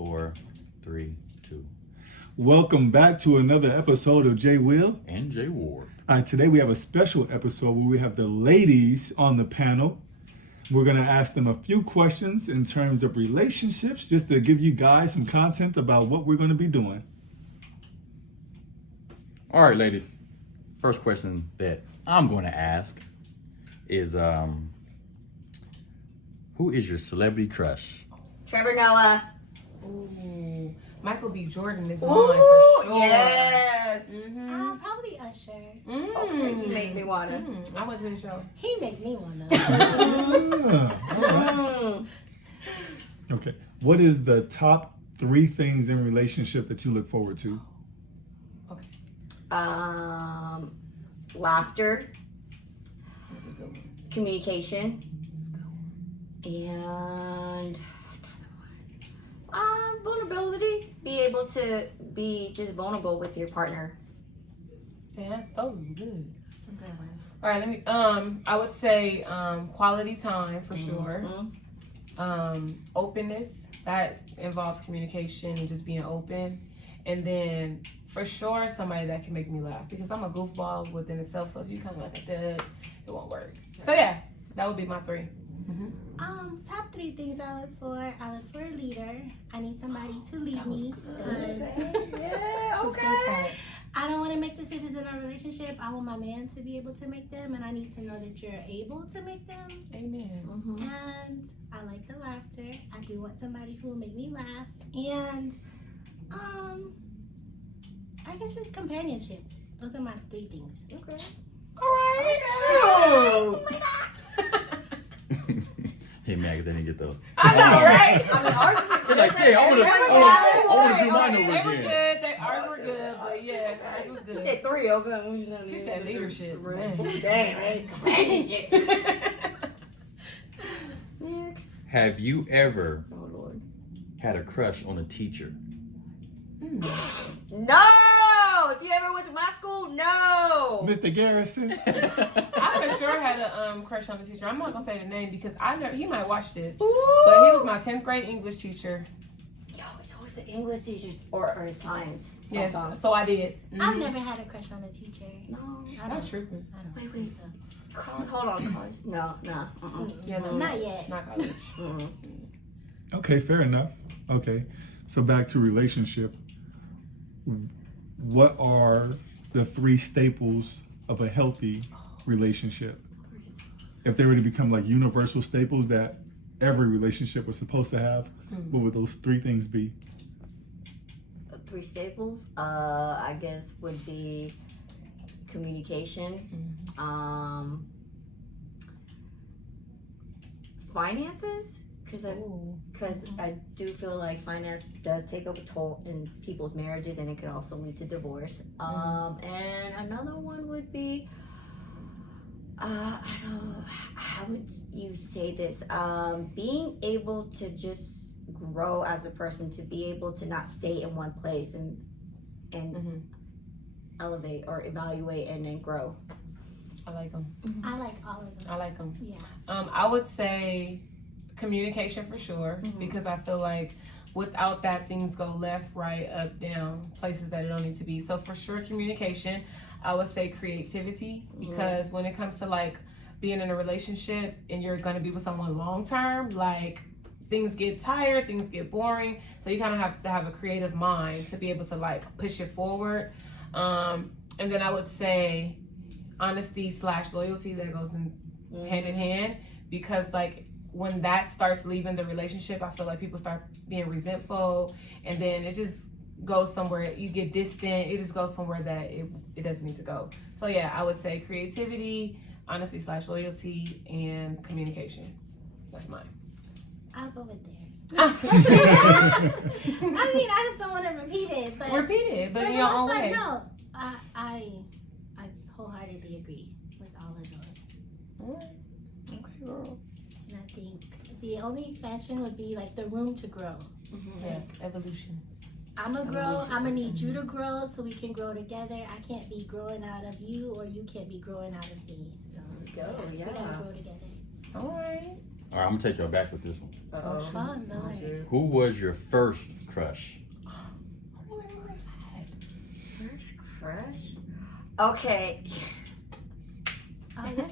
4, 3, 2. Welcome back to another episode of J. Will and J. Ward. Today we have a special episode where we have the ladies on the panel. We're going to ask them a few questions in terms of relationships, just to give you guys some content about what we're going to be doing. All right, ladies. First question that I'm going to ask is, who is your celebrity crush? Trevor Noah. Ooh, Michael B. Jordan is Ooh, mine for sure. yes. Mm-hmm. Probably Usher. Okay, he made me wanna. I went to the show. He made me wanna. Okay. What is the top 3 things in relationship that you look forward to? Okay. Laughter, communication, and vulnerability. Be able to be just vulnerable with your partner. Yeah, those was good. Some good ones. All right, let me. I would say quality time for sure. Openness, that involves communication and just being open, and then for sure somebody that can make me laugh, because I'm a goofball within itself. So if you kind of like a dud, it won't work. So yeah, that would be my 3. Top 3 things I look for. I look for a leader. I need somebody to lead me. Yeah, okay. I don't want to make decisions in our relationship. I want my man to be able to make them, and I need to know that you're able to make them. Amen. And I like the laughter. I do want somebody who will make me laugh. And I guess just companionship. Those are my 3 things. Okay. All right. Hey, man, because I didn't get those. I know, right? I mean, ours It's like, hey, I want to do mine They over were again. good. Ours were good, but yeah, ours was You good. said 3, okay? She said leadership. Dang, right? Companionship. Next. Have you ever Oh, Lord. had a crush on a teacher? No! If you ever went to my school, no! Mr. Garrison? I for sure had a crush on the teacher. I'm not gonna say the name because I know he might watch this, Ooh. but he was my 10th grade English teacher. Yo, it's always the English teachers or science. Yes, Sometimes. so I did. I've never had a crush on a teacher. No. Not tripping. I don't Wait, think wait. Hold on, college. No. Yeah, no, Not yet. Not college. Okay, fair enough. Okay. So back to relationship. What are the 3 staples of a healthy relationship? If they were to become like universal staples that every relationship was supposed to have, what would those 3 things be? 3 staples, I guess, would be communication, finances, because I do feel like finance does take up a toll in people's marriages, and it could also lead to divorce. And another one would be, I don't know, how would you say this? Being able to just grow as a person, to be able to not stay in one place and elevate or evaluate and then grow. I like them. I like all of them. I like them. Yeah. I would say communication for sure, because I feel like without that, things go left, right, up, down, places that it don't need to be. So for sure, communication. I would say creativity, because when it comes to like being in a relationship and you're going to be with someone long term, like things get tired, things get boring. So you kind of have to have a creative mind to be able to like push it forward. And then I would say honesty / loyalty, that goes in hand in hand, because like when that starts leaving the relationship, I feel like people start being resentful, and then it just goes somewhere, you get distant, it just goes somewhere that it doesn't need to go. So yeah, I would say creativity, honesty / loyalty, and communication. That's mine. I'll go with theirs. I I mean, I just don't want to repeat it, but repeat it, but for in the your most own part, way. no. I wholeheartedly agree with all of those. Alright. Okay, girl. And I think the only expansion would be like the room to grow. Yeah, evolution. I'm gonna grow. I'm gonna need you to grow so we can grow together. I can't be growing out of you, or you can't be growing out of me. So Go, we yeah. gotta grow together. All right. All right, I'm gonna take y'all back with this one. Uh-oh. Oh, no. Who was your first crush? First crush? Okay.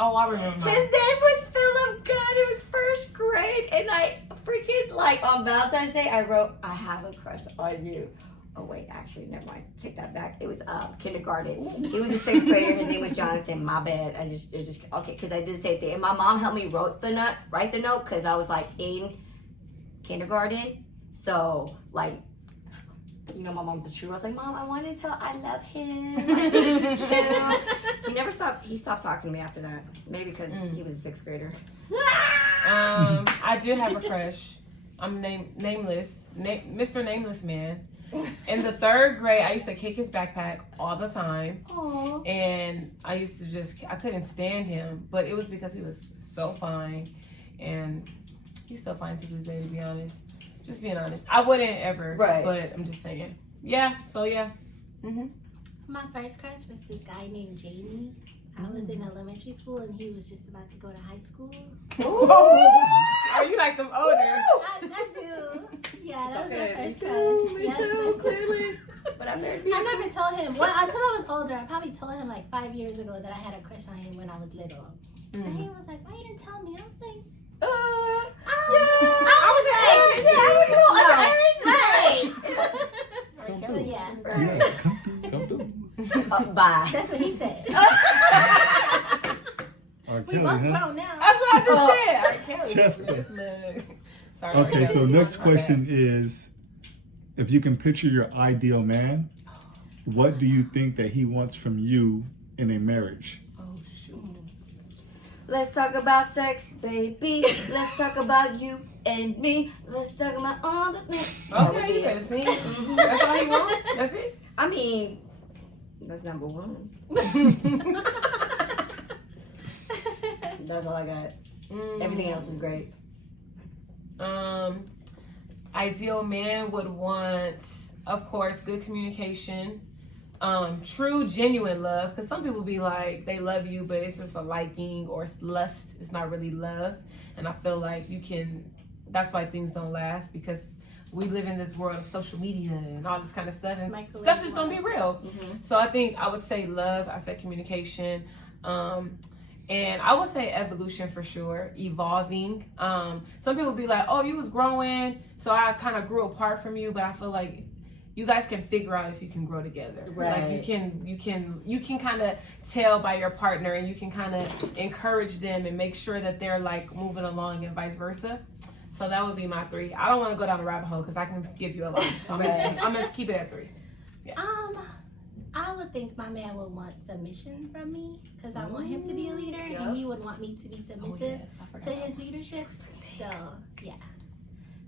Oh, I remember His mine. name was Philip Gunn. It was first grade, and I freaking like on Valentine's Day I wrote, "I have a crush on you." Oh wait, actually, never mind. Take that back. It was kindergarten. He was a sixth grader. His name was Jonathan. My bad. It's just okay because I did the same thing. And my mom helped me write the note because I was like in kindergarten. So like, you know, my mom's the truth. I was like, Mom, I want to tell I love him. I think he's cute. He never stopped. He stopped talking to me after that. Maybe because he was a sixth grader. I do have a crush. I'm nameless, Mr. Nameless Man. In the third grade, I used to kick his backpack all the time, Aww. and I used to I couldn't stand him, but it was because he was so fine, and he's so fine to this day, to be honest. Just being honest. I wouldn't ever, Right. but I'm just saying. Yeah, so yeah. My first crush was this guy named Jamie. I was in elementary school and he was just about to go to high school. Oh, you like them older. I do. Yeah, that was my first crush. Me Yeah, too, that's- clearly. But I married me. I never told him. Well, until I was older. I probably told him like 5 years ago that I had a crush on him when I was little. And he was like, "Why you didn't tell me?" I was like, But yeah, Yeah, come through. Come through. Bye. that's what he said. R. We Kelly, both huh? grown now. That's what I just said. I can't Chester. this mug. Sorry. Okay, so next My question is, if you can picture your ideal man, what do you think that he wants from you in a marriage? Oh shoot. Let's talk about sex, baby. Let's talk about you and me. Let's talk about all the things. That would Okay, be you better it. sing. That's all you want? That's it? I mean, that's number one. That's all I got. Everything else is great. Ideal man would want, of course, good communication, true, genuine love. Because some people be like, they love you, but it's just a liking or it's lust. It's not really love. And I feel like that's why things don't last, because we live in this world of social media and all this kind of stuff, and Microwave stuff just don't be love. real. Mhm. So I think I would say love. I said communication. And I would say evolution for sure, evolving. Some people be like, "Oh, you was growing, so I kind of grew apart from you." But I feel like you guys can figure out if you can grow together. Right. Like you can kind of tell by your partner, and you can kind of encourage them and make sure that they're like moving along, and vice versa. So that would be my 3. I don't want to go down the rabbit hole because I can give you a lot. So I'm gonna keep it at 3. I would think my man would want submission from me because I want him to be a leader, Yep. and he would want me to be Oh, submissive I forgot to about his leadership. So yeah,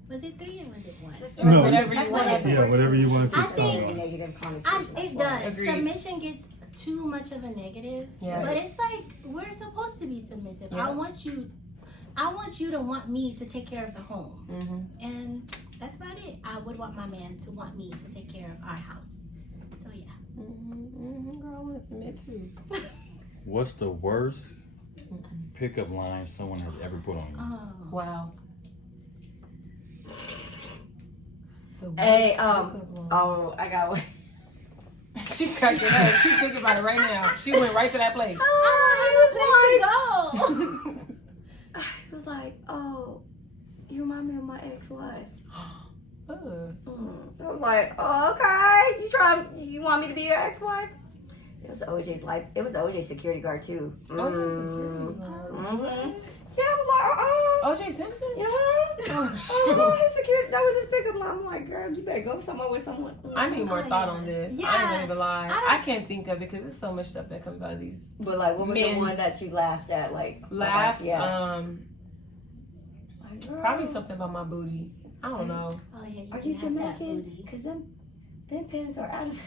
was it 3 or was it 1? No, whatever That's you what want. Yeah, whatever you want to I expound think- on. Negative connotation. It does. Agreed. Submission gets too much of a negative, Yeah. but it's like we're supposed to be submissive. Yeah. I want you to want me to take care of the home, Mm-hmm. and that's about it. I would want my man to want me to take care of our house. So yeah. Girl, I want to submit too. What's the worst pickup line someone has ever put on you? Oh. Wow. Hey, The worst pickup line. Oh, I got one. She cracked it up. She's thinking about it right now. She went right to that place. Oh, He was like, "Oh, you remind me of my ex-wife." I was like, "Oh, okay. You want me to be your ex-wife?" It was OJ's life. It was OJ's security guard too. Mhm. Yeah, I was like, "Oh, OJ Simpson? yeah." Oh, Oh, his security. That was his pickup line. I'm like, "Girl, you better go somewhere with someone." I need more Oh, thought yeah. on this. I ain't Yeah. gonna even lie. I- I can't think of it because there's so much stuff that comes out of these. But like, what was the Men's- one that you laughed at? Like, Laugh. Yeah. Like, probably something about my booty. I don't know. Oh yeah. Are can you have that Jamaican? booty. Because them pants are out of.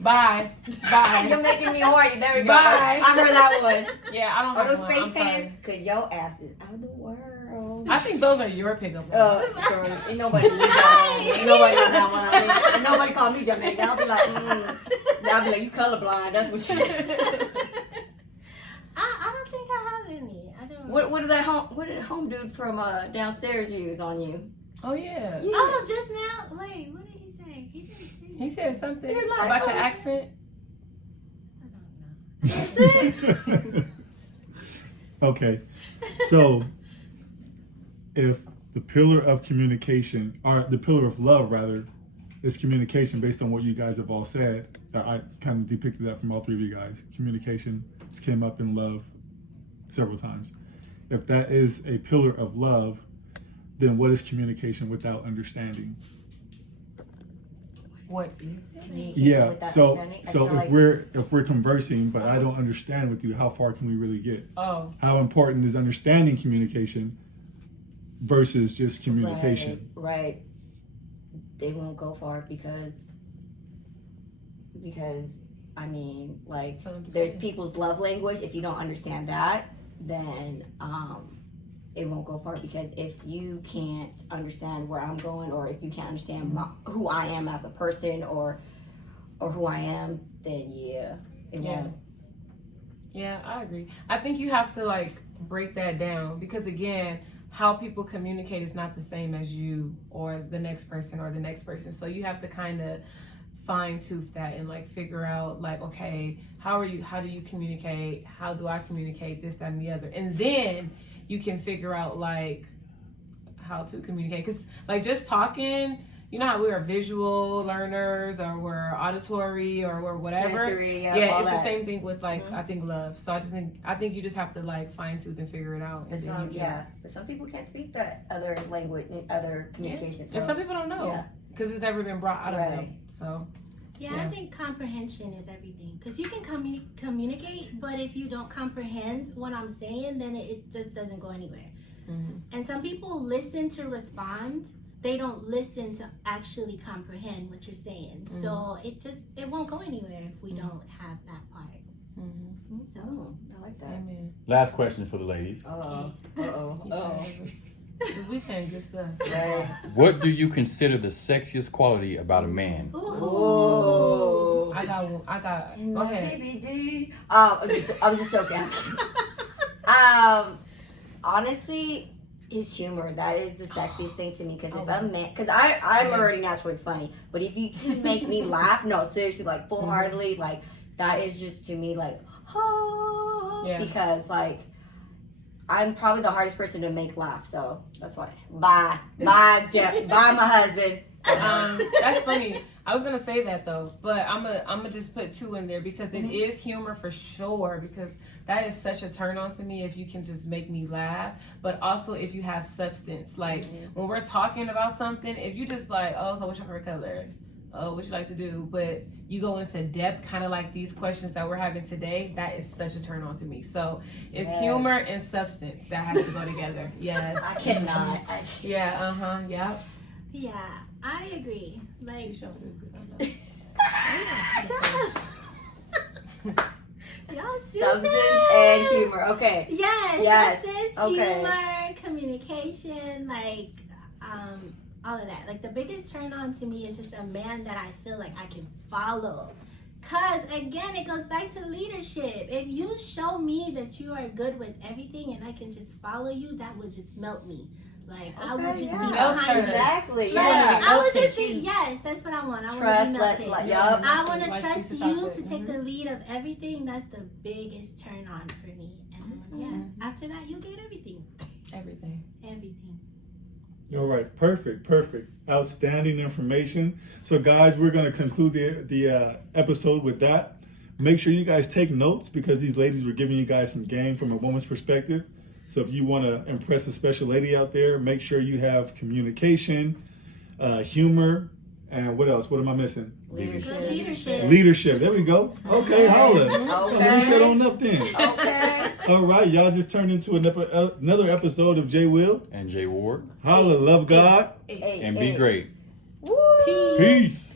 Bye. You're Bye. making me horny. There we go. Bye. I heard that one. Yeah, I don't Or have those one. space I'm sorry. pants. Because your ass is out of the world. I think those are your pickup lines. Girl, ain't nobody knew that one. Ain't nobody knew that one. I mean, and nobody called me Jamaican. I'll be like, I'll be like, you colorblind. That's what you. I don't think I have any. I don't. what did home dude from downstairs use on you? Oh yeah. Oh, just now. Wait, what did he say? He didn't say. He said something You're like, about oh, your yeah. accent. Okay, so if the pillar of communication, or the pillar of love rather, is communication based on what you guys have all said, I kind of depicted that from all three of you guys. Communication came up in love several times. If that is a pillar of love, then what is communication without understanding? What is it? Communication Yeah, without so understanding. I so feel if we're conversing but I don't understand with you, how far can we really get? Oh, How important is understanding communication versus just communication? Right. They won't go far because I mean, like, there's people's love language. If you don't understand that, then it won't go far, because if you can't understand where I'm going, or if you can't understand who I am as a person, or who I am, then it won't. Yeah, I agree. I think you have to like break that down, because again, how people communicate is not the same as you or the next person or the next person. So you have to kind of fine tooth that and like figure out like, okay, how do you communicate? How do I communicate? This, that, and the other. And then you can figure out like how to communicate. Because like just talking, you know how we are visual learners, or we're auditory, or we're whatever. Sensory, Yeah, all it's the that. same thing with like I think love. So I think you just have to like fine tooth and figure it out. But And then some, you can- but some people can't speak that other language, other communication. And some people don't know yeah. because it's never been brought out of them. Right. So Yeah, Yeah. I think comprehension is everything. Because you can communicate, but if you don't comprehend what I'm saying, then it just doesn't go anywhere. mhm. And some people listen to respond. They don't listen to actually comprehend what you're saying. So it won't go anywhere if we don't have that part. Mhm. Oh, I like that. Amen. Last question for the ladies. Because we saying good stuff. What do you consider the sexiest quality about a man? Oh. I got. Go ahead. BBD. I was just joking. Honestly, his humor, that is the sexiest thing to me. Because if a man, because I'm already naturally funny, but if you can make me laugh, no, seriously, like full heartedly, like that is just to me like, Yeah. because like I'm probably the hardest person to make laugh, so that's why. Bye, Jeff. Bye, my husband. That's funny. I was gonna say that though, but I'm gonna just put two in there because it is humor for sure. Because that is such a turn on to me if you can just make me laugh, but also if you have substance. Like when we're talking about something, if you just like, oh, so what's your favorite color? Oh, what you like to do? But you go into depth, kind of like these questions that we're having today. That is such a turn on to me. So it's humor and substance that has to go together. Yes. I cannot. Yeah. Yeah. Yeah, I agree. Like, She showed it good. y'all stupid. Substance and humor. Okay. Yes. Substance, Okay. humor, communication, like, all of that. Like, the biggest turn on to me is just a man that I feel like I can follow. Cause again, it goes back to leadership. If you show me that you are good with everything and I can just follow you, that would just melt me. Like, I would just be behind you. Exactly. Yeah. Yeah. I would just She's- be, yes, that's what I want. I want Trust, to be let, melted. like, Yeah. yup. I want to Like trust piece you of chocolate. to take the lead of everything. That's the biggest turn on for me. And yeah, after that, you get everything. Everything. Everything. All right, perfect. Outstanding information. So, guys, we're going to conclude the episode with that. Make sure you guys take notes because these ladies were giving you guys some game from a woman's perspective. So if you want to impress a special lady out there, make sure you have communication, humor, and what else? What am I missing? Good leadership. Leadership. There we go. Okay, holla. Okay. Let me shut on up then. Okay. All right, y'all just turned into another episode of J Will. And Jay Ward. Holla, love God. Hey, And hey. be great. Woo. Peace.